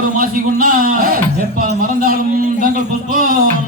ஒரு மாசிக்குன்னா எப்ப மறந்தாலும் தங்கள் புஷ்பம்